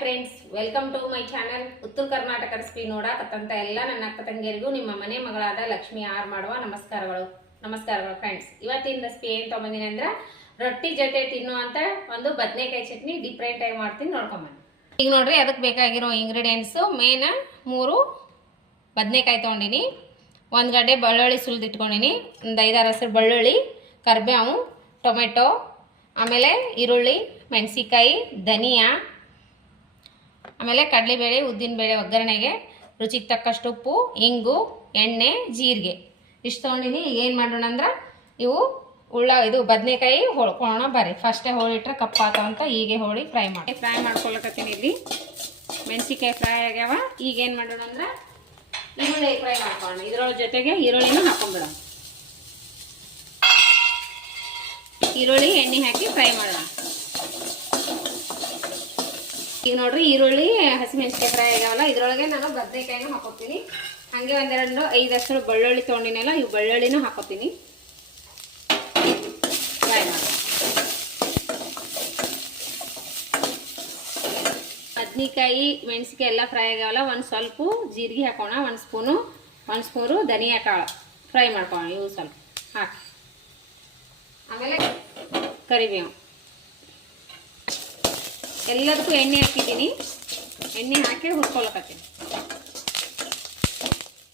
Friends, welcome to my channel. Uttara Karnataka recipe ನೋಡಾಕತ್ತಂತ ಎಲ್ಲ ನನ್ನ ಅಕ್ಕ ತಂಗಿಯರಿಗೂ ನಿಮ್ಮ ಮನೆ ಮಗಳಾದ ಲಕ್ಷ್ಮಿ ಆರ್ ಮಾಡುವ ನಮಸ್ಕಾರಗಳು ಫ್ರೆಂಡ್ಸ್. ಇವತ್ತಿನ ರೆಸಿಪಿ ಏನು ತೊಗೊಂಡಿನಿ ಅಂದ್ರೆ ರೊಟ್ಟಿ ಜೊತೆ ತಿನ್ನುವಂತ ಒಂದು ಬದನೆಕಾಯಿ ಚಟ್ನಿ ಡಿಫ್ರೆಂಟ್ ಆಗಿ ಮಾಡ್ತೀನಿ, ನೋಡ್ಕೊಂಬನ್ನಿ. ಈಗ ನೋಡ್ರಿ, ಅದಕ್ಕೆ ಬೇಕಾಗಿರೋ ಇಂಗ್ರೀಡಿಯೆಂಟ್ಸು ಮೇನ್ 3 ಬದನೆಕಾಯಿ ತೊಗೊಂಡಿನಿ, 1 ಗಡ್ಡೆ ಬೆಳ್ಳುಳ್ಳಿ ಸುಲಿದಿಟ್ಕೊಂಡಿನಿ, ಒಂದು 5-6 ಹಸಿರು ಬೆಳ್ಳುಳ್ಳಿ, ಕರಿಬೇವು, ಟೊಮೆಟೊ, ಆಮೇಲೆ ಈರುಳ್ಳಿ, ಮೆಣಸಿಕಾಯಿ, ಧನಿಯಾ, ಆಮೇಲೆ ಕಡಲೆಬೇಳೆ, ಉದ್ದಿನಬೇಳೆ ಒಗ್ಗರಣೆಗೆ, ರುಚಿಗೆ ತಕ್ಕಷ್ಟು ಉಪ್ಪು, ಇಂಗು, ಎಣ್ಣೆ, ಜೀರಿಗೆ ಇಷ್ಟು ತೊಗೊಂಡಿನಿ. ಏನು ಮಾಡೋಣ ಅಂದ್ರೆ ಇವು ಇದು ಬದನೆಕಾಯಿ ಹೊಳ್ಕೊಳ್ಳೋಣ ಬರ್ರಿ. ಫಸ್ಟೇ ಹೋಳಿಟ್ರೆ ಕಪ್ಪಾತವಂತ ಹೀಗೆ ಹೋಳಿ ಫ್ರೈ ಮಾಡ್ಕೊಳಕತ್ತೀನಿ. ಇಲ್ಲಿ ಮೆಣಸಿಕಾಯಿ ಫ್ರೈ ಆಗ್ಯಾವ. ಈಗ ಏನು ಮಾಡೋಣ ಅಂದ್ರೆ ಈರುಳ್ಳಿ ಫ್ರೈ ಮಾಡ್ಕೊಳ್ಳೋಣ. ಇದ್ರೊಳ ಜೊತೆಗೆ ಈರುಳ್ಳಿನೂ ಹಾಕೊಂಡ್ಬಿಡೋಣ. ಈರುಳ್ಳಿ ಎಣ್ಣೆ ಹಾಕಿ ಫ್ರೈ ಮಾಡೋಣ. ಈಗ ನೋಡ್ರಿ, ಈರುಳ್ಳಿ ಹಸಿಮೆಣಸಿಕಾಯಿ ಫ್ರೈ ಆಗ್ಯಾವಲ್ಲ, ಇದ್ರೊಳಗೆ ನಾನು ಬದನೆಕಾಯಿನೂ ಹಾಕೋತೀನಿ. ಹಾಗೆ 1-2-5 ಹಸಿರು ಬೆಳ್ಳುಳ್ಳಿ ತೊಗೊಂಡಿನಲ್ಲ, ಇವು ಬೆಳ್ಳುಳ್ಳಿನೂ ಹಾಕೋತೀನಿ. ಫ್ರೈ ಮಾಡೋಣ. ಬದನೆಕಾಯಿ ಮೆಣಸಿಕಾಯಿ ಎಲ್ಲ ಫ್ರೈ ಆಗ್ಯಾವಲ್ಲ, ಒಂದು ಸ್ವಲ್ಪ ಜೀರಿಗೆ ಹಾಕೋಣ, 1 ಸ್ಪೂನು ಧನಿಯಾ ಕಾಳು ಫ್ರೈ ಮಾಡ್ಕೊಳ್ಳೋಣ. ಇವು ಸ್ವಲ್ಪ ಹಾಕಿ, ಆಮೇಲೆ ಕರಿಬೇವು, ಎಲ್ಲದಕ್ಕೂ ಎಣ್ಣೆ ಹಾಕಿದ್ದೀನಿ. ಎಣ್ಣೆ ಹಾಕಿ ಹುರ್ಕೊಳಕತ್ತೀನಿ.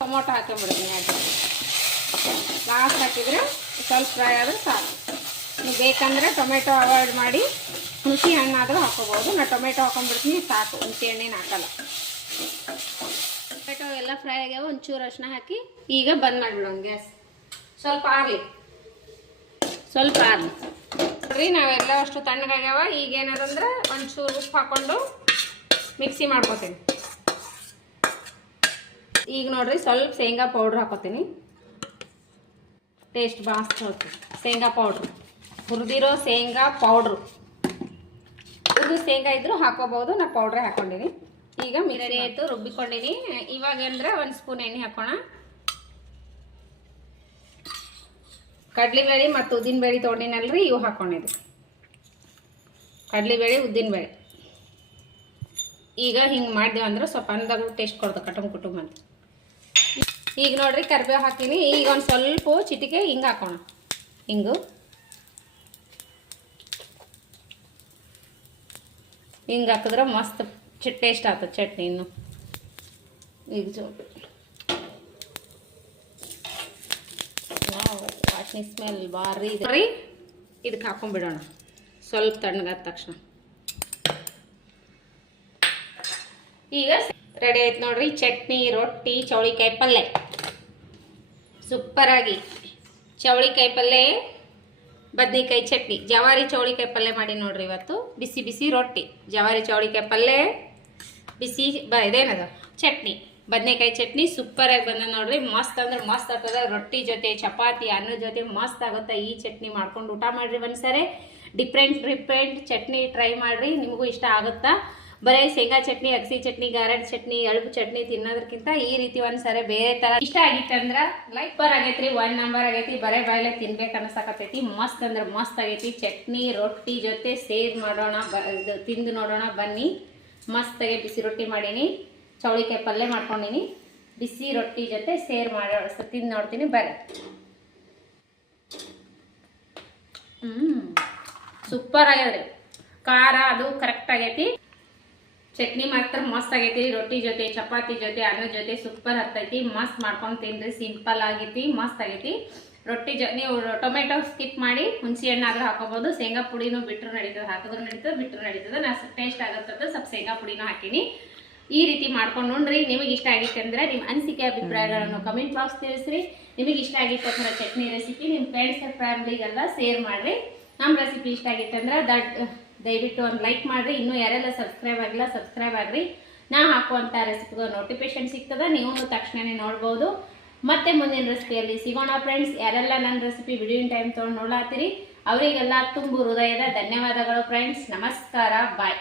ಟೊಮೊಟೊ ಹಾಕೊಂಡ್ಬಿಡ್ತೀನಿ. ಲಾಸ್ಟ್ ಹಾಕಿದರೆ ಸ್ವಲ್ಪ ಫ್ರೈ ಆದ್ರೆ ಸಾಕು. ನೀವು ಬೇಕಂದರೆ ಟೊಮೆಟೊ ಅವಾಯ್ಡ್ ಮಾಡಿ ಹುಣಸೆ ಹಣ್ಣಾದರೂ ಹಾಕೋಬೋದು. ನಾನು ಟೊಮೆಟೊ ಹಾಕೊಂಡ್ಬಿಡ್ತೀನಿ, ಸಾಕು, ಹುಣಸೆ ಹಣ್ಣೇನು ಹಾಕಲ್ಲ. ಟೊಮೆಟೊ ಎಲ್ಲ ಫ್ರೈ ಆಗ್ಯಾವ. ಒಂಚೂರು ಅರಿಶಿನ ಹಾಕಿ ಈಗ ಬಂದ್ ಮಾಡಿಬಿಡೋಣ ಗ್ಯಾಸ್. ಸ್ವಲ್ಪ ಆರ್ಲಿ ನೋಡ್ರಿ, ನಾವೆಲ್ಲ ಅಷ್ಟು ತಣ್ಣಗಾಗ್ಯಾವ. ಈಗ ಏನದಂದ್ರೆ ಒಂಚೂರು ಉಪ್ಪು ಹಾಕೊಂಡು ಮಿಕ್ಸಿ ಮಾಡ್ಕೊತೀನಿ. ಈಗ ನೋಡ್ರಿ, ಸ್ವಲ್ಪ ಶೇಂಗಾ ಪೌಡ್ರ್ ಹಾಕೋತೀನಿ. ಟೇಸ್ಟ್ ಬಾಸ್ತ್ ಹೋಗ್ತೀನಿ. ಶೇಂಗಾ ಪೌಡ್ರು, ಹುರಿದಿರೋ ಶೇಂಗಾ ಪೌಡ್ರು, ಹುರಿದು ಶೇಂಗಾ ಇದ್ರೂ ಹಾಕೋಬಹುದು. ನಾನು ಪೌಡ್ರೇ ಹಾಕೊಂಡಿನಿ. ಈಗ ಮಿರರಿ ಆಯಿತು, ರುಬ್ಬಿಕೊಂಡಿನಿ. ಇವಾಗ ಅಂದ್ರೆ 1 ಸ್ಪೂನ್ ಎಣ್ಣೆ ಹಾಕೋಣ. ಕಡಲೆಬೇಳೆ ಮತ್ತು ಉದ್ದಿನಬೇಳೆ ತೊಗೊಂಡಿನಲ್ರಿ, ಇವು ಹಾಕೊಂಡಿದ್ವಿ. ಕಡಲೆಬೇಳೆ, ಉದ್ದಿನಬೇಳೆ ಈಗ ಹಿಂಗೆ ಮಾಡಿದೆವು ಅಂದ್ರೆ ಸ್ವಲ್ಪ ಅಂದಾಗ ಟೇಸ್ಟ್ ಕೊಡ್ದು ಕುಟುಂಬ ಅಂತ. ಈಗ ನೋಡ್ರಿ, ಕರಿಬೇವು ಹಾಕಿನಿ. ಈಗ ಒಂದು ಸ್ವಲ್ಪ ಚಿಟಿಕೆ ಹಿಂಗೆ ಹಾಕೋಣ. ಹಿಂಗೆ ಹಾಕಿದ್ರೆ ಮಸ್ತ್ ಟೇಸ್ಟ್ ಆಗ್ತದೆ ಚಟ್ನಿ. ಇನ್ನು ಈಗ ವಾಸನೆ ಸ್ಮೆಲ್ ಭಾರಿ ಇದೆ. ಇದಕ್ಕೆ ಹಾಕೊಂಡ್ಬಿಡೋಣ ಸ್ವಲ್ಪ ತಣ್ಣಗಾದ ತಕ್ಷಣ. ಈಗ ರೆಡಿ ಆಯ್ತು ನೋಡ್ರಿ, ಚಟ್ನಿ, ರೊಟ್ಟಿ, ಚೌಳಿಕಾಯಿ ಪಲ್ಯ. ಸೂಪರಾಗಿ ಚೌಳಿಕಾಯಿ ಪಲ್ಯ, ಬದನೆಕಾಯಿ ಚಟ್ನಿ, ಜವಾರಿ ಚೌಳಿಕಾಯಿ ಪಲ್ಯ ಮಾಡಿ ನೋಡ್ರಿ ಇವತ್ತು. ಬಿಸಿ ಬಿಸಿ ರೊಟ್ಟಿ, ಜವಾರಿ ಚೌಳಿಕಾಯಿ ಪಲ್ಯ, ಬಿಸಿ ಇದೇನದು ಚಟ್ನಿ, ಬದನೆಕಾಯಿ ಚಟ್ನಿ ಸೂಪರಾಗಿ ಬಂದ ನೋಡ್ರಿ. ಮಸ್ತ್ ಅಂದ್ರೆ ಮಸ್ತ್ ಆಗ್ತದ. ರೊಟ್ಟಿ ಜೊತೆ, ಚಪಾತಿ, ಅನ್ನದ ಜೊತೆ ಮಸ್ತ್ ಆಗುತ್ತೆ. ಈ ಚಟ್ನಿ ಮಾಡ್ಕೊಂಡು ಊಟ ಮಾಡ್ರಿ ಒಂದ್ಸರಿ. ಡಿಫ್ರೆಂಟ್ ಚಟ್ನಿ ಟ್ರೈ ಮಾಡ್ರಿ, ನಿಮಗೂ ಇಷ್ಟ ಆಗುತ್ತಾ. ಬರೀ ಶೇಂಗಾ ಚಟ್ನಿ, ಅಗಸಿ ಚಟ್ನಿ, ಗಾರಡ್ ಚಟ್ನಿ, ಎಳ್ಬು ಚಟ್ನಿ ತಿನ್ನೋದಕ್ಕಿಂತ ಈ ರೀತಿ ಒಂದ್ಸರಿ ಬೇರೆ ತರ ಇಷ್ಟ ಆಗಿತ್ತಂದ್ರ ಲೈಕ್ ಆಗೈತ್ರಿ. 1 ನಂಬರ್ ಆಗೈತಿ. ಬರೇ ಬಾಯ್ಲೆ ತಿನ್ಬೇಕು ಅನ್ಸಕತ್ತೈತಿ. ಮಸ್ತ್ ಅಂದ್ರೆ ಮಸ್ತ್ ಆಗೈತಿ. ಚಟ್ನಿ ರೊಟ್ಟಿ ಜೊತೆ ಸೇರ್ ಮಾಡೋಣ, ತಿಂದು ನೋಡೋಣ ಬನ್ನಿ. ಮಸ್ತ್ ಆಗಿ ಬಿಸಿ ರೊಟ್ಟಿ ಮಾಡೀನಿ, ಚೌಳಿಕಾಯಿ ಪಲ್ಯ ಮಾಡ್ಕೊಂಡಿನಿ, ಬಿಸಿ ರೊಟ್ಟಿ ಜೊತೆ ಸೇರ್ ತಿಂದು ನೋಡ್ತೀನಿ ಬರ್ರಿ. ಸೂಪರ್ ಆಗ್ಯದ್ರಿ. ಖಾರ ಅದು ಕರೆಕ್ಟ್ ಆಗೈತಿ. ಚಟ್ನಿ ಮಾತ್ರ ಮಸ್ತ್ ಆಗೈತಿ. ರೊಟ್ಟಿ ಜೊತೆ, ಚಪಾತಿ ಜೊತೆ, ಅನ್ನದ ಜೊತೆ ಸೂಪರ್ ಹತ್ತೈತಿ. ಮಸ್ತ್ ಮಾಡ್ಕೊಂಡು ತಿನ್ರಿ. ಸಿಂಪಲ್ ಆಗೈತಿ, ಮಸ್ತ್ ಆಗೈತಿ. ರೊಟ್ಟಿ ನೀವು ಟೊಮೆಟೊ ಸ್ಕಿಪ್ ಮಾಡಿ ಹುಣಸೆ ಹಣ್ಣು ಆದ್ರೂ ಹಾಕೋಬಹುದು. ಶೇಂಗಾ ಪುಡಿನೂ ಬಿಟ್ಟರು ನಡೀತದೆ, ಹಾಕಿದ್ರು ನಡೀತದೆ, ಬಿಟ್ಟರು ನಡೀತದೆ. ನಾ ಟೇಸ್ಟ್ ಆಗುತ್ತದೆ ಸ್ವಲ್ಪ ಶೇಂಗಾ ಪುಡಿನೂ ಹಾಕಿನಿ. ಈ ರೀತಿ ಮಾಡ್ಕೊಂಡು ನೋಡ್ರಿ. ನಿಮಗೆ ಇಷ್ಟ ಆಗಿತ್ತು ಅಂದ್ರೆ ನಿಮ್ಮ ಅನಿಸಿಕೆ ಅಭಿಪ್ರಾಯಗಳನ್ನು ಕಮೆಂಟ್ ಬಾಕ್ಸ್ ತಿಳಿಸ್ರಿ. ನಿಮಗೆ ಇಷ್ಟ ಆಗಿತ್ತು ಅಂದ್ರೆ ಚಟ್ನಿ ರೆಸಿಪಿ ನಿಮ್ಮ ಫ್ರೆಂಡ್ಸ್ ಫ್ಯಾಮಿಲಿಗೆಲ್ಲ ಶೇರ್ ಮಾಡ್ರಿ. ನಮ್ಮ ರೆಸಿಪಿ ಇಷ್ಟ ಆಗಿತ್ತು ಅಂದ್ರೆ ದಯವಿಟ್ಟು ಒಂದು ಲೈಕ್ ಮಾಡ್ರಿ. ಇನ್ನೂ ಯಾರೆಲ್ಲ ಸಬ್ಸ್ಕ್ರೈಬ್ ಆಗಿಲ್ಲ ಸಬ್ಸ್ಕ್ರೈಬ್ ಆಗ್ರಿ. ನಾ ಹಾಕುವಂಥ ರೆಸಿಪಿಗೆ ನೋಟಿಫಿಕೇಶನ್ ಸಿಗ್ತದೆ, ನೀವು ತಕ್ಷಣನೇ ನೋಡ್ಬೋದು. ಮತ್ತೆ ಮುಂದಿನ ರೆಸಿಪಿಯಲ್ಲಿ ಸಿಗೋಣ ಫ್ರೆಂಡ್ಸ್. ಯಾರೆಲ್ಲ ನನ್ನ ರೆಸಿಪಿ ವಿಡಿಯೋ ಟೈಮ್ ತೊಗೊಂಡು ನೋಡ್ಲಾತ್ತೀರಿ ಅವರಿಗೆಲ್ಲ ತುಂಬು ಹೃದಯದ ಧನ್ಯವಾದಗಳು ಫ್ರೆಂಡ್ಸ್. ನಮಸ್ಕಾರ, ಬಾಯ್.